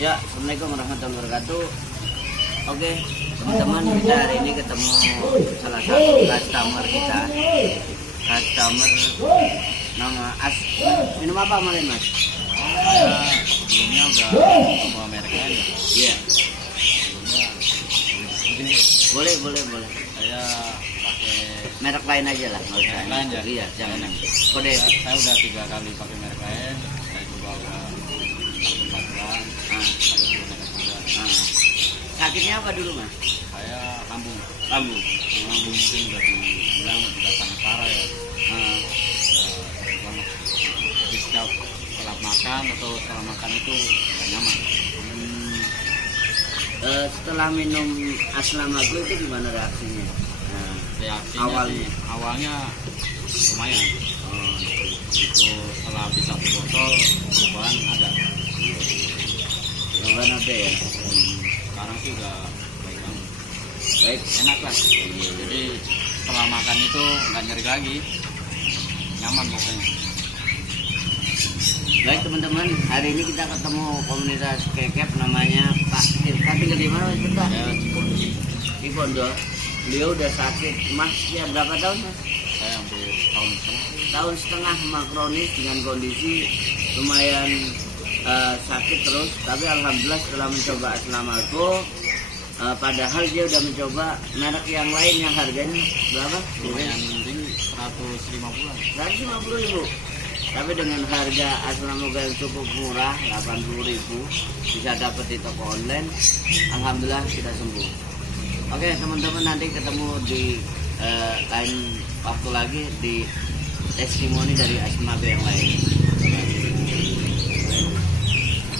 Ya, assalamualaikum warahmatullahi wabarakatuh. Oke, teman-teman, kita hari ini ketemu salah satu customer kita. Customer nama As. Minum apa kemarin, Mas? Sebelumnya udah bawa merek lain ya. Iya. Sebelumnya Boleh. saya pakai Merek lain aja lah, nggak usah. Merek lain ya? Iya, jangan. Kode. saya udah 3 kali pakai merek lain. Saya coba udah 4 bulan. Ah, ah. Sakitnya apa dulu, Mas? Saya lambung Lambung. mungkin udah dibilang udah sangat parah ya. Ah, Banget. Jadi setelah makan atau setelah makan itu nggak nyaman. setelah minum Aslamaglu itu gimana reaksinya? Nah, Reaksinya Awalnya. sih, awalnya lumayan. Itu setelah habis 1 botol perubahan ada. Jawaban ada ya. Sekarang sih udah baik banget. Baik. Enak lah. Jadi setelah makan itu nggak nyeri lagi, nyaman pokoknya. Baik teman-teman, hari ini kita ketemu komunitas kekep namanya Pak Irfan. Tinggal di mana Mas Irfan? Saya Di Pondok. Beliau udah sakit Mas ya berapa tahun Mas? saya hampir tahun setengah. Tahun setengah kronis dengan kondisi lumayan sakit terus. Tapi alhamdulillah setelah mencoba Aslamaglu, padahal dia udah mencoba merek yang lain yang harganya berapa? Lumayan tinggi, 150-an. 150.000. Tapi dengan harga Aslamaglu yang cukup murah, 80.000, bisa dapat di toko online. Alhamdulillah kita sembuh. Oke teman-teman, nanti ketemu di lain waktu lagi di testimoni dari Aslamaglu yang lain.